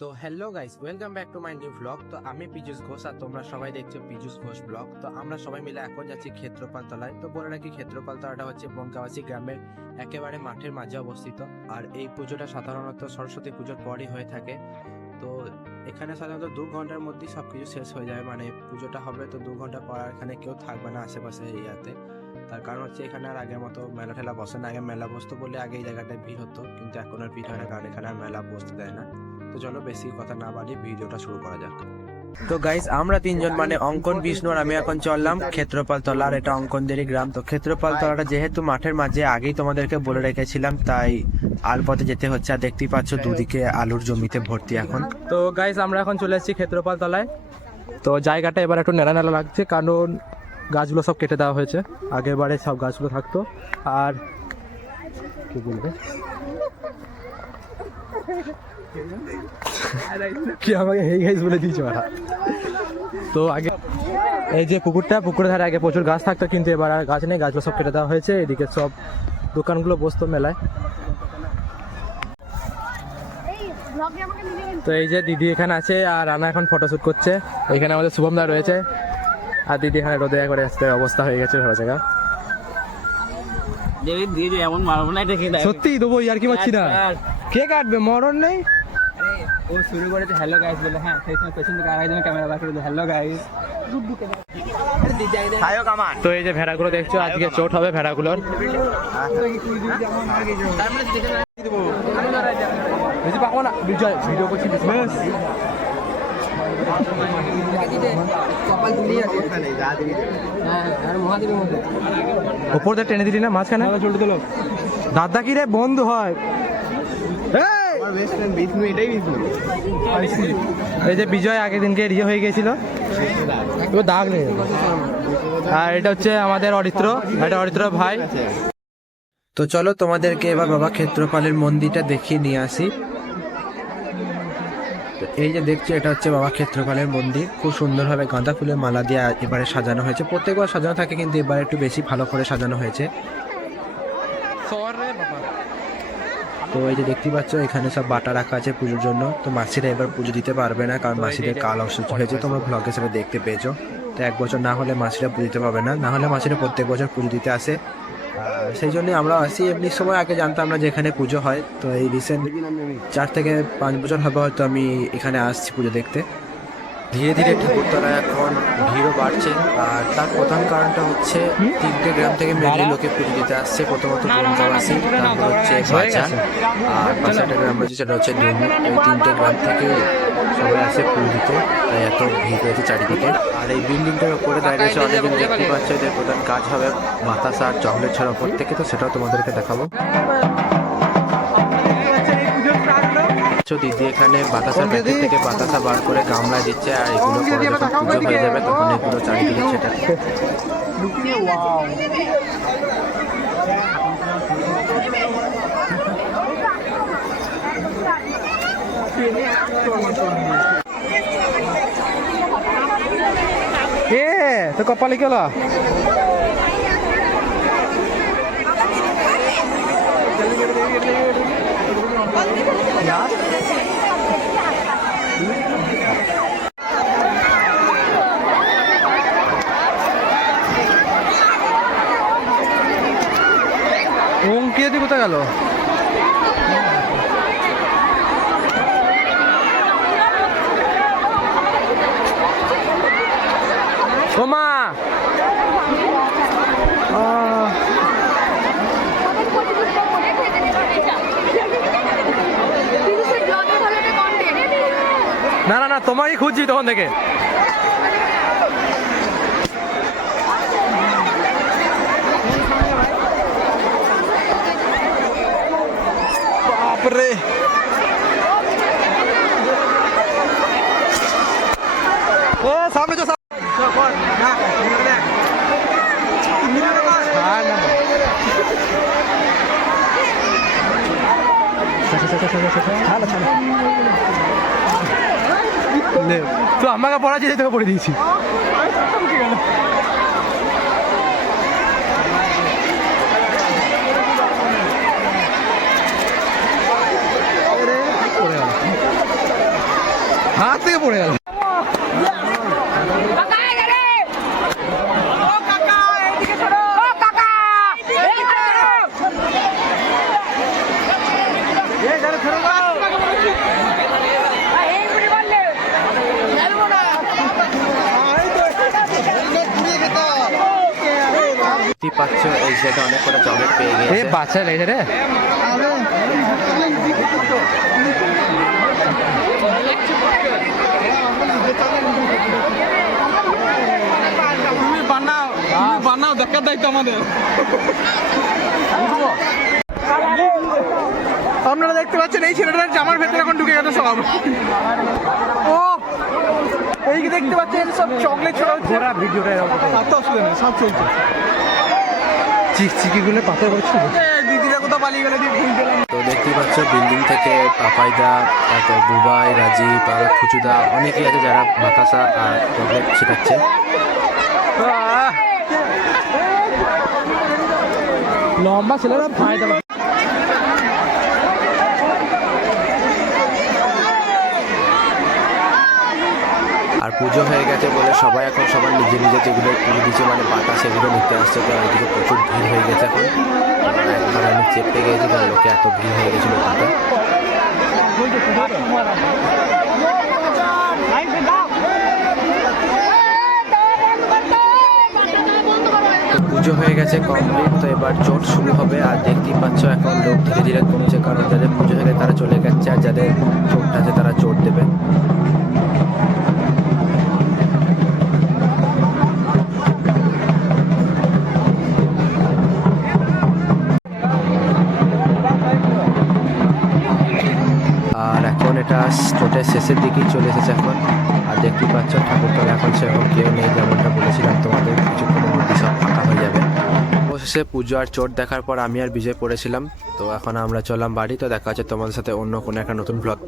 তো hello guys welcome back to my new blog তো আমি পীযুষ ঘোষ আর তোমরা সবাই দেখছ পীযুষ ঘোষ ব্লগ তো আমরা সবাই মিলে এখন যাচ্ছি ক্ষেত্রপাল তলায়। তো বলে রাখি, ক্ষেত্রপাল তলাটা হচ্ছে বঙ্কাবাসী গ্রামের একেবারে মাঠের মাঝে অবস্থিত। আর এই পুজোটা সাধারণত সরস্বতী পুজোর পরই হয়ে থাকে। তো এখানে সাধারণত দু ঘণ্টার মধ্যেই সবকিছু শেষ হয়ে যাবে মানে পুজোটা হবে তো দু ঘণ্টা পর এখানে কেউ থাকবে না আশেপাশে এরিয়াতে তার কারণ হচ্ছে এখানে আর আগের মতো মেলা ঠেলা বসে না। আগে মেলা বসতো বলে আগে এই জায়গাটায় ভিড় হতো। কিন্তু এখন আর ভিড় হয় না, কারণ এখানে আর মেলা বসতে দেয় না। তো চলো বেশি কথা না বাড়িয়ে ভিডিওটা শুরু করা যাক। তো গাইস আমরা তিনজন মানে অঙ্কন, বিষ্ণু আর আমি এখন চললাম ক্ষেত্রপাল তলা আর এটা অঙ্কনদেরই গ্রাম। তো ক্ষেত্রপাল তলাটা যেহেতু মাঠের মাঝে, আগেই তোমাদেরকে বলে রেখেছিলাম, তাই আল পথে যেতে হচ্ছে। আর দেখতেই পাচ্ছ দুদিকে আলুর জমিতে ভর্তি এখন। তো গাইস আমরা এখন চলে এসেছি ক্ষেত্রপাল তলায়। তো জায়গাটা এবার একটু নেড়া নেড়া লাগছে, কারণ গাছগুলো সব কেটে দেওয়া হয়েছে। আগের বারে সব গাছগুলো থাকতো। আর কি বলবে? কি আমাকে হেই গাইস বলে দিয়েছে ওরা? তো আগে এই যে পুকুরটা পুকুরের ধারে আগে প্রচুর গাছ থাকতো কিন্তু এবার আর গাছ নেই গাছগুলো সব কেটে দেওয়া হয়েছে। এদিকে সব দোকানগুলো বসতো মেলায়। তো এই যে দিদি এখানে আছে আর রানা এখন ফটোশুট করছে। এখানে আমাদের শুভম দা রয়েছে। আর দিদি এখানে রোদে করে আসতে অবস্থা হয়ে গেছে ভালো জায়গা। সত্যি দেবো আর কি পাচ্ছি না? কে কাটবে মরণ নেই? ও শুরু করেছে হ্যালো গাইস বলে। হ্যাঁ সেই সময় পেছন থেকে আরেকজন ক্যামেরা বার করে হ্যালো গাইস তো এই যে ভেড়াগুলো দেখছ আজকে চোট হবে ভেড়াগুলোর। ভিডিও করছি বিজনেস দিয়ে টেনে দিলি না মাঝখানে? দাদা কি রে বন্ধু হয়? এই যে বিজয় আগের দিনকে রিয়ে হয়ে গেছিল দাগ নেই। আর এটা হচ্ছে আমাদের অরিত্র, এটা অরিত্র ভাই। তো চলো তোমাদেরকে এবার বাবা ক্ষেত্রপালের মন্দিরটা দেখিয়ে নিয়ে আসি। এই যে দেখছ, এটা হচ্ছে বাবা ক্ষেত্রপালের মন্দির। খুব সুন্দরভাবে গাঁদা ফুলের মালা দিয়ে এবারে সাজানো হয়েছে। প্রত্যেকবার সাজানো থাকে, কিন্তু এবার একটু বেশি ভালো করে সাজানো হয়েছে। তো এই যে দেখতে পাচ্ছ, এখানে সব বাটা রাখা আছে পুজোর জন্য। তো মাসিরা এবার পুজো দিতে পারবে না, কারণ মাসিদের কাল অসুস্থ হয়েছে। তোমরা ব্লগে সেটা দেখতে পেয়েছ। তো এক বছর না হলে মাসিরা পুজো দিতে পারবে না। না হলে মাসিরা প্রত্যেক বছর পুজো দিতে আসে। সেই জন্য আমরা আসি। এমনি সময় আগে জানতাম না যে এখানে পুজো হয়। তো এই রিসেন্ট চার থেকে পাঁচ বছর হবে হয়তো আমি এখানে আসছি পুজো দেখতে। ধীরে ধীরে ঠাকুরতলা এখন ভিড়ও বাড়ছে। আর তার প্রধান কারণটা হচ্ছে তিনটে গ্রাম থেকে মেনলি লোকে পুজো দিতে আসছে। প্রথমত বনকাবাসী তারপর হচ্ছে বাজা আর একটা গ্রাম রয়েছে, সেটা হচ্ছে ডুমুর এই তিনটে গ্রাম থেকে সবাই আসে পুজো দিতে। তাই এত ভিড় হয়েছে চারিদিকে। আর এই বিল্ডিংটার উপরে দাঁড়িয়ে আছে অনেকদিন দেখতে পাচ্ছ, এদের প্রধান কাজ হবে বাতাসা আর চকলেট ছাড়া ওপর থেকে। তো সেটাও তোমাদেরকে দেখাবো। তো দিদি এখানে বাতাসা প্যাকেট থেকে বাতাসা বার করে গামলা দিচ্ছে আর এগুলো পরে যখন পুজো হয়ে যাবে তখন এগুলো চারিদিকে সেটা। এ তো কপালে গেল অঙ্কিয়াদি কোথায় গেল? ও মা আহ, না না না তোমাকে খুঁজছি তখন থেকে। ও সামনে তো তো আমাকে পড়াচ্ছি তোকে পড়ে দিয়েছি। হাত থেকে পড়ে গেল। দেখতেই পাচ্ছ এই সাইডে অনেক কটা চকলেট পেয়ে এ বাচ্চা লেগেছে রে। বানাও তুমি বানাও দেখার দায়িত্ব আমাদের। দেখতে পাচ্ছেন এই ছেলেটার জামার ভেতরে এখন ঢুকে গেছে সব। ও এই কি দেখতে পাচ্ছেন সব চকলেট ছড়া হচ্ছে। ভিডিওটা সব তো অসুবিধা নেই সব চলছে। চিকচিকি গুলো পাথর করছে দিদিরা কোথাও পালিয়ে গেলে তো দেখতেই পাচ্ছ বিল্ডিং থেকে পাপাইদা তারপর দুবাই রাজীব আর খুচুদা অনেকেই আছে যারা বাতাসা আর চকলেট ছিটাচ্ছে লম্বা ছেলেরা ফায়দা আর পুজো হয়ে গেছে বলে সবাই এখন সবার নিজের নিজের যেগুলো পুজো দিচ্ছে মানে পাতা সেগুলো নিতে আসছে, তো এদিকে প্রচুর ভিড় হয়ে গেছে এখন। একবার আমি চেপে গেছি, কারণ লোকে এত ভিড় হয়ে গেছিল ওখানটা তো পুজো হয়ে গেছে কমপ্লিট, তো এবার চোট শুরু হবে। আর দেখতেই পাচ্ছ এখন লোক ধীরে ধীরে কমছে, কারণ যাদের পুজো হয়ে তারা চলে গেছে, আর যাদের চোটটা আছে তারা চোট দেবে। শেষের দিকেই চলে এসেছে এখন। আর দেখতে পাচ্ছ, ঠাকুরতলা এখন সেরকম কেউ নেই যেমনটা বলেছিলাম তোমাদের। কিছুক্ষণের মধ্যে সব ফাঁকা হয়ে যাবে। অবশেষে পুজো আর চোট দেখার পর আমি আর বিজয় পড়েছিলাম। তো এখন আমরা চললাম বাড়ি। তো দেখা হচ্ছে তোমাদের সাথে অন্য কোনো একটা নতুন ব্লগ